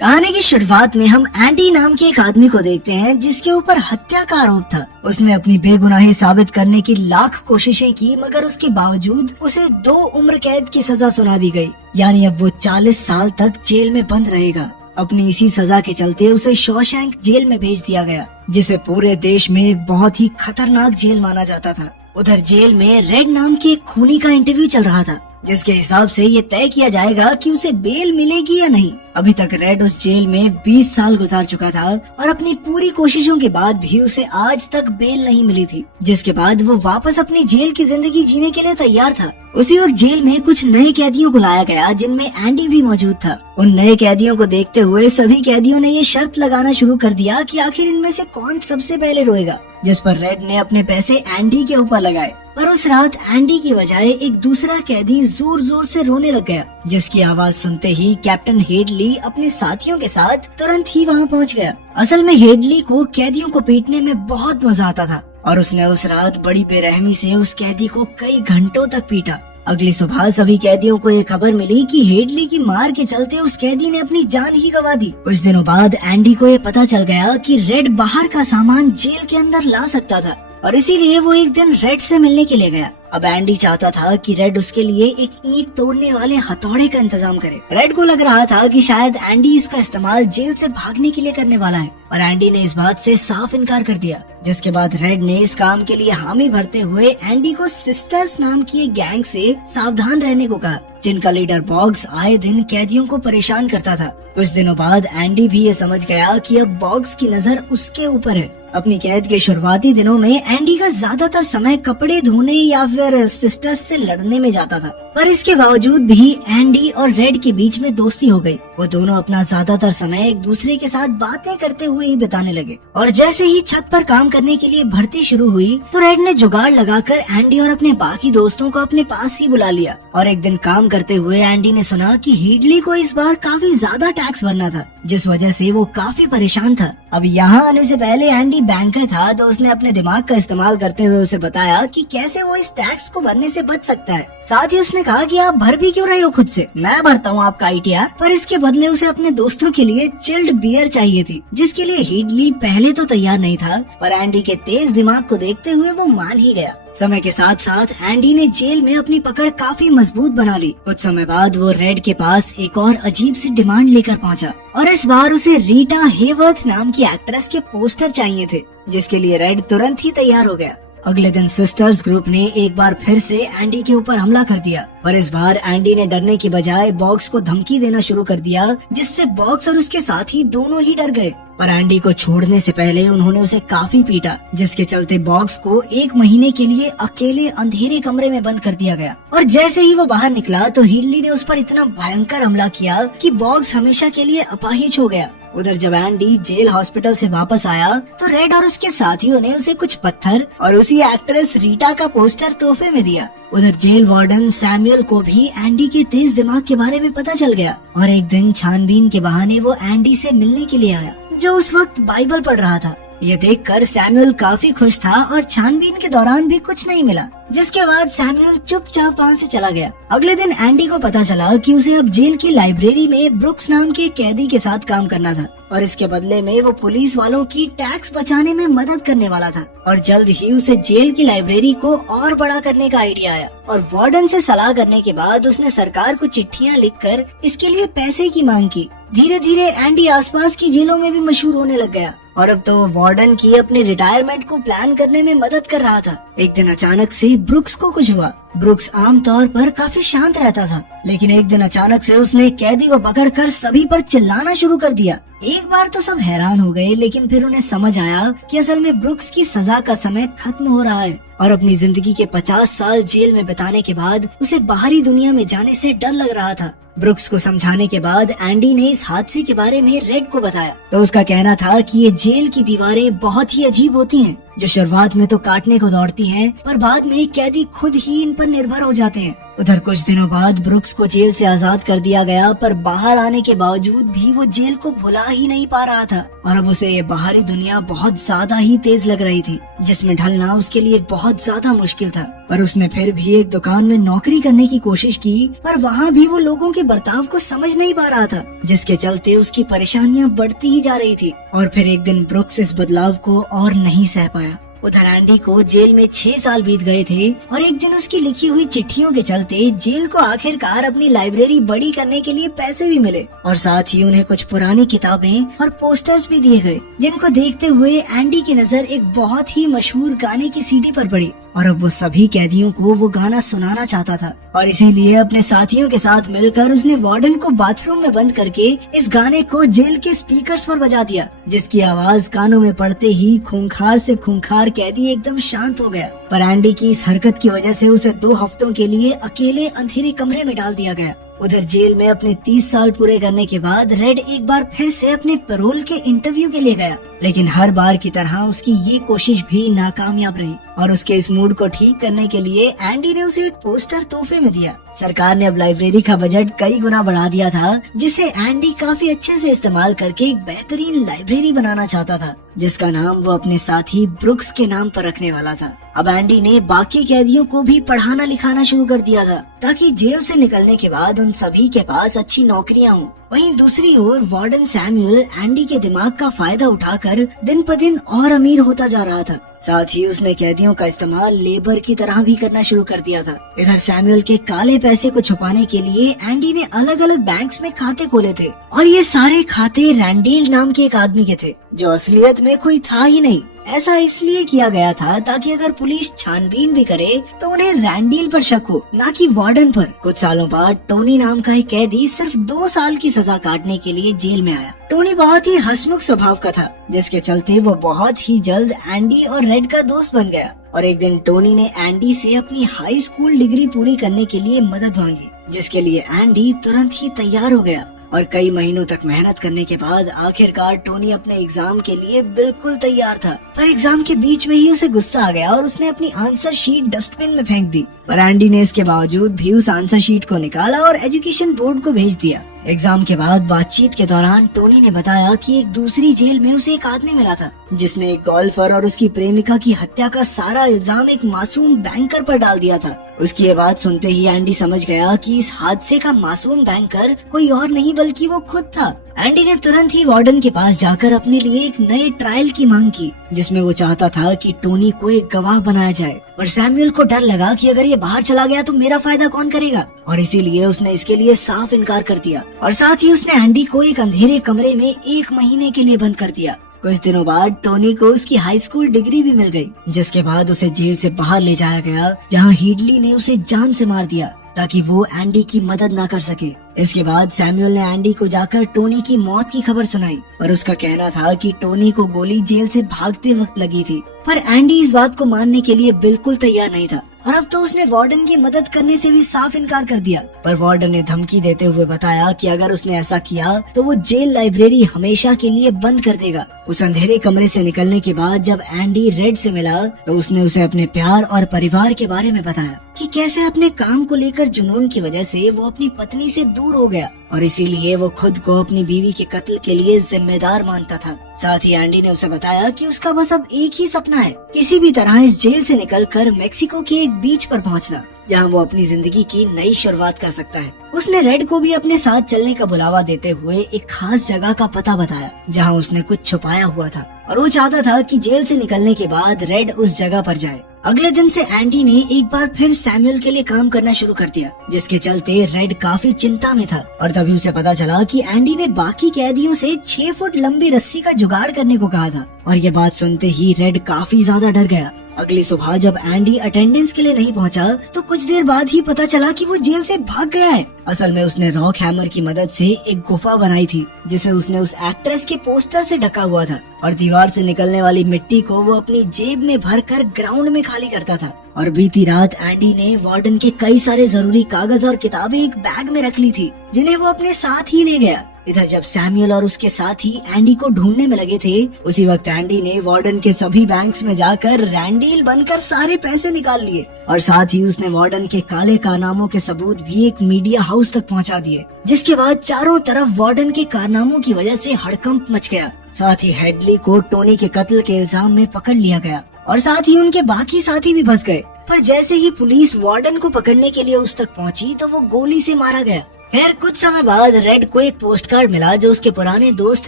कहानी की शुरुआत में हम एंडी नाम के एक आदमी को देखते हैं जिसके ऊपर हत्या का आरोप था। उसने अपनी बेगुनाही साबित करने की लाख कोशिशें की, मगर उसके बावजूद उसे 2 उम्र कैद की सजा सुना दी गई। यानी अब वो 40 साल तक जेल में बंद रहेगा। अपनी इसी सजा के चलते उसे शॉशैंक जेल में भेज दिया गया, जिसे पूरे देश में एक बहुत ही खतरनाक जेल माना जाता था। उधर जेल में रेड नाम के एक खूनी का इंटरव्यू चल रहा था, जिसके हिसाब से ये तय किया जाएगा कि उसे बेल मिलेगी या नहीं। अभी तक रेड उस जेल में 20 साल गुजार चुका था और अपनी पूरी कोशिशों के बाद भी उसे आज तक बेल नहीं मिली थी, जिसके बाद वो वापस अपनी जेल की जिंदगी जीने के लिए तैयार था। उसी वक्त जेल में कुछ नए कैदियों को लाया गया, जिनमें एंडी भी मौजूद था। उन नए कैदियों को देखते हुए सभी कैदियों ने ये शर्त लगाना शुरू कर दिया कि आखिर इनमें से कौन सबसे पहले रोएगा, जिस पर रेड ने अपने पैसे एंडी के ऊपर लगाए। पर उस रात एंडी की बजाय एक दूसरा कैदी जोर जोर से रोने लग गया, जिसकी आवाज सुनते ही कैप्टन हेडली अपने साथियों के साथ तुरंत ही वहां पहुंच गया। असल में हेडली को कैदियों को पीटने में बहुत मजा आता था और उसने उस रात बड़ी बेरहमी से उस कैदी को कई घंटों तक पीटा। अगली सुबह सभी कैदियों को ये खबर मिली कि हेडली की मार के चलते उस कैदी ने अपनी जान ही गंवा दी। कुछ दिनों बाद एंडी को ये पता चल गया कि रेड बाहर का सामान जेल के अंदर ला सकता था और इसीलिए वो एक दिन रेड से मिलने के लिए गया। अब एंडी चाहता था कि रेड उसके लिए एक ईंट तोड़ने वाले हथौड़े का इंतजाम करे। रेड को लग रहा था कि शायद एंडी इसका इस्तेमाल जेल से भागने के लिए करने वाला है, और एंडी ने इस बात से साफ इनकार कर दिया। जिसके बाद रेड ने इस काम के लिए हामी भरते हुए एंडी को सिस्टर्स नाम की एक गैंग से सावधान रहने को कहा, जिनका लीडर बॉग्स आए दिन कैदियों को परेशान करता था। कुछ दिनों बाद एंडी भी ये समझ गया कि अब बॉग्स की नजर उसके ऊपर है। अपनी कैद के शुरुआती दिनों में एंडी का ज्यादातर समय कपड़े धोने या फिर सिस्टर्स से लड़ने में जाता था, पर इसके बावजूद भी एंडी और रेड के बीच में दोस्ती हो गई। वो दोनों अपना ज्यादातर समय एक दूसरे के साथ बातें करते हुए ही बिताने लगे। और जैसे ही छत पर काम करने के लिए भर्ती शुरू हुई तो रेड ने जुगाड़ लगाकर एंडी और अपने बाकी दोस्तों को अपने पास ही बुला लिया। और एक दिन काम करते हुए एंडी ने सुना कि हेडली को इस बार काफी ज्यादा टैक्स भरना था, जिस वजह से वो काफी परेशान था। अब यहाँ आने से पहले एंडी बैंकर था, तो उसने अपने दिमाग का इस्तेमाल करते हुए उसे बताया कि कैसे वो इस टैक्स को भरने से बच सकता है। साथ ही उसने कहा कि आप भर भी क्यों रहे हो खुद से, मैं भरता हूँ आपका ITR। पर इसके बदले उसे अपने दोस्तों के लिए चिल्ड बियर चाहिए थी, जिसके लिए हेडली पहले तो तैयार नहीं था, पर एंडी के तेज दिमाग को देखते हुए वो मान ही गया। समय के साथ साथ एंडी ने जेल में अपनी पकड़ काफी मजबूत बना ली। कुछ समय बाद वो रेड के पास एक और अजीब सी डिमांड लेकर पहुंचा, और इस बार उसे रीटा हेवर्थ नाम की एक्ट्रेस के पोस्टर चाहिए थे, जिसके लिए रेड तुरंत ही तैयार हो गया। अगले दिन सिस्टर्स ग्रुप ने एक बार फिर से एंडी के ऊपर हमला कर दिया, पर इस बार एंडी ने डरने की बजाय बॉक्स को धमकी देना शुरू कर दिया, जिससे बॉक्स और उसके साथी दोनों ही डर गए। पर एंडी को छोड़ने से पहले उन्होंने उसे काफी पीटा, जिसके चलते बॉक्स को 1 महीने के लिए अकेले अंधेरे कमरे में बंद कर दिया गया। और जैसे ही वो बाहर निकला तो हेडली ने उस पर इतना भयंकर हमला किया कि बॉक्स हमेशा के लिए अपाहिज हो गया। उधर जब एंडी जेल हॉस्पिटल से वापस आया तो रेड और उसके साथियों ने उसे कुछ पत्थर और उसी एक्ट्रेस रीटा का पोस्टर तोहफे में दिया। उधर जेल वार्डन सैमुअल को भी एंडी के तेज दिमाग के बारे में पता चल गया, और एक दिन छानबीन के बहाने वो एंडी से मिलने के लिए आया, जो उस वक्त बाइबल पढ़ रहा था। ये देखकर सैमुअल काफी खुश था, और छानबीन के दौरान भी कुछ नहीं मिला, जिसके बाद सैमुअल चुपचाप वहाँ से चला गया। अगले दिन एंडी को पता चला कि उसे अब जेल की लाइब्रेरी में ब्रुक्स नाम के कैदी के साथ काम करना था, और इसके बदले में वो पुलिस वालों की टैक्स बचाने में मदद करने वाला था। और जल्द ही उसे जेल की लाइब्रेरी को और बड़ा करने का आइडिया आया, और वार्डन से सलाह करने के बाद उसने सरकार को चिट्ठियाँ लिखकर इसके लिए पैसे की मांग की। धीरे धीरे एंडी आसपास की जेलों में भी मशहूर होने लग गया, और अब तो वार्डन की अपने रिटायरमेंट को प्लान करने में मदद कर रहा था। एक दिन अचानक से ब्रुक्स को कुछ हुआ। ब्रुक्स आमतौर पर काफी शांत रहता था, लेकिन एक दिन अचानक से उसने कैदी को पकड़कर सभी पर चिल्लाना शुरू कर दिया। एक बार तो सब हैरान हो गए, लेकिन फिर उन्हें समझ आया कि असल में ब्रुक्स की सजा का समय खत्म हो रहा है, और अपनी जिंदगी के 50 साल जेल में बिताने के बाद उसे बाहरी दुनिया में जाने से डर लग रहा था। ब्रुक्स को समझाने के बाद एंडी ने इस हादसे के बारे में रेड को बताया, तो उसका कहना था कि ये जेल की दीवारें बहुत ही अजीब होती हैं, जो शुरुआत में तो काटने को दौड़ती हैं, पर बाद में कैदी खुद ही इन पर निर्भर हो जाते हैं। उधर कुछ दिनों बाद ब्रुक्स को जेल से आजाद कर दिया गया, पर बाहर आने के बावजूद भी वो जेल को भुला ही नहीं पा रहा था और अब उसे ये बाहरी दुनिया बहुत ज्यादा ही तेज लग रही थी, जिसमें ढलना उसके लिए बहुत ज्यादा मुश्किल था। पर उसने फिर भी एक दुकान में नौकरी करने की कोशिश की, पर वहाँ भी वो लोगों के बर्ताव को समझ नहीं पा रहा था, जिसके चलते उसकी परेशानियाँ बढ़ती ही जा रही थी। और फिर एक दिन ब्रुक्स इस बदलाव को और नहीं सह पाया। उधर एंडी को जेल में 6 साल बीत गए थे और एक दिन उसकी लिखी हुई चिट्ठियों के चलते जेल को आखिरकार अपनी लाइब्रेरी बड़ी करने के लिए पैसे भी मिले और साथ ही उन्हें कुछ पुरानी किताबें और पोस्टर्स भी दिए गए, जिनको देखते हुए एंडी की नजर एक बहुत ही मशहूर गाने की सीडी पर पड़ी और अब वो सभी कैदियों को वो गाना सुनाना चाहता था और इसीलिए अपने साथियों के साथ मिलकर उसने वार्डन को बाथरूम में बंद करके इस गाने को जेल के स्पीकर्स पर बजा दिया, जिसकी आवाज कानों में पड़ते ही खूंखार से खूंखार कैदी एकदम शांत हो गया। पर एंडी की इस हरकत की वजह से उसे 2 हफ्तों के लिए अकेले अंधेरे कमरे में डाल दिया गया। उधर जेल में अपने 30 साल पूरे करने के बाद रेड एक बार फिर से अपने पैरोल के इंटरव्यू के लिए गया, लेकिन हर बार की तरह उसकी ये कोशिश भी नाकामयाब रही और उसके इस मूड को ठीक करने के लिए एंडी ने उसे एक पोस्टर तोहफे में दिया। सरकार ने अब लाइब्रेरी का बजट कई गुना बढ़ा दिया था, जिसे एंडी काफी अच्छे से इस्तेमाल करके एक बेहतरीन लाइब्रेरी बनाना चाहता था, जिसका नाम वो अपने साथी ब्रुक्स के नाम पर रखने वाला था। अब एंडी ने बाकी कैदियों को भी पढ़ाना लिखाना शुरू कर दिया था, ताकि जेल से निकलने के बाद उन सभी के पास अच्छी नौकरियां हों। वहीं दूसरी ओर वार्डन सैमुअल एंडी के दिमाग का फायदा उठाकर दिन पर दिन और अमीर होता जा रहा था। साथ ही उसने कैदियों का इस्तेमाल लेबर की तरह भी करना शुरू कर दिया था। इधर सैमुअल के काले पैसे को छुपाने के लिए एंडी ने अलग अलग बैंक्स में खाते खोले थे और ये सारे खाते रैंडेल नाम के एक आदमी के थे, जो असलियत में कोई था ही नहीं। ऐसा इसलिए किया गया था ताकि अगर पुलिस छानबीन भी करे तो उन्हें रैंडील पर शक हो, ना कि वार्डन पर। कुछ सालों बाद टोनी नाम का एक कैदी सिर्फ 2 साल की सजा काटने के लिए जेल में आया। टोनी बहुत ही हंसमुख स्वभाव का था, जिसके चलते वो बहुत ही जल्द एंडी और रेड का दोस्त बन गया और एक दिन टोनी ने एंडी से अपनी हाई स्कूल डिग्री पूरी करने के लिए मदद मांगी, जिसके लिए एंडी तुरंत ही तैयार हो गया और कई महीनों तक मेहनत करने के बाद आखिरकार टोनी अपने एग्जाम के लिए बिल्कुल तैयार था। पर एग्जाम के बीच में ही उसे गुस्सा आ गया और उसने अपनी आंसर शीट डस्टबिन में फेंक दी। पर एंडी ने इसके बावजूद भी उस आंसर शीट को निकाला और एजुकेशन बोर्ड को भेज दिया। एग्जाम के बाद बातचीत के दौरान टोनी ने बताया कि एक दूसरी जेल में उसे एक आदमी मिला था, जिसने एक गोल्फर और उसकी प्रेमिका की हत्या का सारा इल्जाम एक मासूम बैंकर पर डाल दिया था। उसकी ये बात सुनते ही एंडी समझ गया कि इस हादसे का मासूम बैंकर कोई और नहीं बल्कि वो खुद था। एंडी ने तुरंत ही वार्डन के पास जाकर अपने लिए एक नए ट्रायल की मांग की, जिसमें वो चाहता था कि टोनी को एक गवाह बनाया जाए। पर सैमुअल को डर लगा कि अगर ये बाहर चला गया तो मेरा फायदा कौन करेगा, और इसीलिए उसने इसके लिए साफ इनकार कर दिया और साथ ही उसने एंडी को एक अंधेरे कमरे में 1 महीने के लिए बंद कर दिया। कुछ दिनों बाद टोनी को उसकी हाई स्कूल डिग्री भी मिल गई, जिसके बाद उसे जेल से बाहर ले जाया गया, जहां हीडली ने उसे जान से मार दिया ताकि वो एंडी की मदद ना कर सके। इसके बाद सैमुअल ने एंडी को जाकर टोनी की मौत की खबर सुनाई और उसका कहना था कि टोनी को गोली जेल से भागते वक्त लगी थी। पर एंडी इस बात को मानने के लिए बिल्कुल तैयार नहीं था और अब तो उसने वार्डन की मदद करने से भी साफ इनकार कर दिया। पर वार्डन ने धमकी देते हुए बताया कि अगर उसने ऐसा किया तो वो जेल लाइब्रेरी हमेशा के लिए बंद कर देगा। उस अंधेरे कमरे से निकलने के बाद जब एंडी रेड से मिला तो उसने उसे अपने प्यार और परिवार के बारे में बताया कि कैसे अपने काम को लेकर जुनून की वजह से वो अपनी पत्नी से दूर हो गया और इसीलिए वो खुद को अपनी बीवी के कत्ल के लिए जिम्मेदार मानता था। साथ ही एंडी ने उसे बताया कि उसका बस अब एक ही सपना है, किसी भी तरह इस जेल से निकलकर मेक्सिको के एक बीच पर पहुंचना, जहां वो अपनी जिंदगी की नई शुरुआत कर सकता है। उसने रेड को भी अपने साथ चलने का बुलावा देते हुए एक खास जगह का पता बताया, जहां उसने कुछ छुपाया हुआ था और वो चाहता था कि जेल से निकलने के बाद रेड उस जगह पर जाए। अगले दिन से एंडी ने एक बार फिर सैमुअल के लिए काम करना शुरू कर दिया, जिसके चलते रेड काफी चिंता में था और तभी उसे पता चला कि एंडी ने बाकी कैदियों से 6 फुट लंबी रस्सी का जुगाड़ करने को कहा था और ये बात सुनते ही रेड काफी ज्यादा डर गया। अगली सुबह जब एंडी अटेंडेंस के लिए नहीं पहुंचा तो कुछ देर बाद ही पता चला कि वो जेल से भाग गया है। असल में उसने रॉक हैमर की मदद से एक गुफा बनाई थी, जिसे उसने उस एक्ट्रेस के पोस्टर से ढका हुआ था और दीवार से निकलने वाली मिट्टी को वो अपनी जेब में भरकर ग्राउंड में खाली करता था और बीती रात एंडी ने वार्डन के कई सारे जरूरी कागज और किताबें एक बैग में रख ली थी, जिन्हें वो अपने साथ ही ले गया। इधर जब सैमुअल और उसके साथी एंडी को ढूंढने में लगे थे, उसी वक्त एंडी ने वार्डन के सभी बैंक्स में जाकर रैंडील बनकर सारे पैसे निकाल लिए और साथ ही उसने वार्डन के काले कारनामों के सबूत भी एक मीडिया हाउस तक पहुंचा दिए, जिसके बाद चारों तरफ वार्डन के कारनामों की वजह से हड़कंप मच गया। साथ ही हेडली को टोनी के कत्ल के इल्जाम में पकड़ लिया गया और साथ ही उनके बाकी साथी भी फंस गए। पर जैसे ही पुलिस वार्डन को पकड़ने के लिए उस तक पहुंची तो वो गोली से मारा गया। खैर कुछ समय बाद रेड को एक पोस्ट कार्ड मिला जो उसके पुराने दोस्त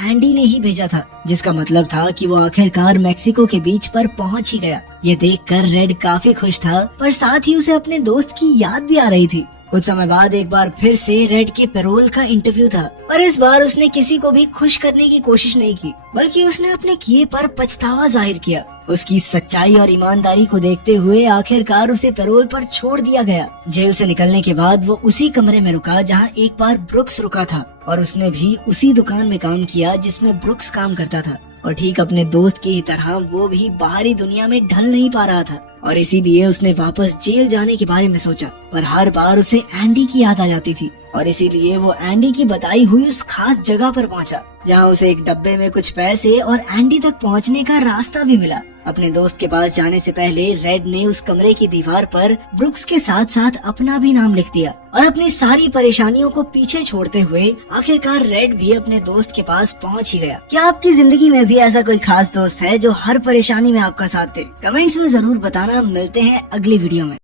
एंडी ने ही भेजा था, जिसका मतलब था कि वो आखिरकार मेक्सिको के बीच पर पहुंच ही गया। ये देखकर रेड काफी खुश था, पर साथ ही उसे अपने दोस्त की याद भी आ रही थी। कुछ समय बाद एक बार फिर से रेड के पैरोल का इंटरव्यू था, पर इस बार उसने किसी को भी खुश करने की कोशिश नहीं की, बल्कि उसने अपने किए पर पछतावा जाहिर किया। उसकी सच्चाई और ईमानदारी को देखते हुए आखिरकार उसे पैरोल पर छोड़ दिया गया। जेल से निकलने के बाद वो उसी कमरे में रुका जहां एक बार ब्रुक्स रुका था और उसने भी उसी दुकान में काम किया जिसमें ब्रुक्स काम करता था। और ठीक अपने दोस्त की तरह वो भी बाहरी दुनिया में ढल नहीं पा रहा था और इसीलिए उसने वापस जेल जाने के बारे में सोचा। पर हर बार उसे एंडी की याद आ जाती थी और इसीलिए वो एंडी की बताई हुई उस खास जगह पर पहुंचा, जहां उसे एक डब्बे में कुछ पैसे और एंडी तक पहुंचने का रास्ता भी मिला। अपने दोस्त के पास जाने से पहले रेड ने उस कमरे की दीवार पर ब्रुक्स के साथ साथ अपना भी नाम लिख दिया और अपनी सारी परेशानियों को पीछे छोड़ते हुए आखिरकार रेड भी अपने दोस्त के पास पहुंच ही गया। क्या आपकी जिंदगी में भी ऐसा कोई खास दोस्त है जो हर परेशानी में आपका साथ दे? कमेंट्स में जरूर बताना। मिलते हैं अगली वीडियो में।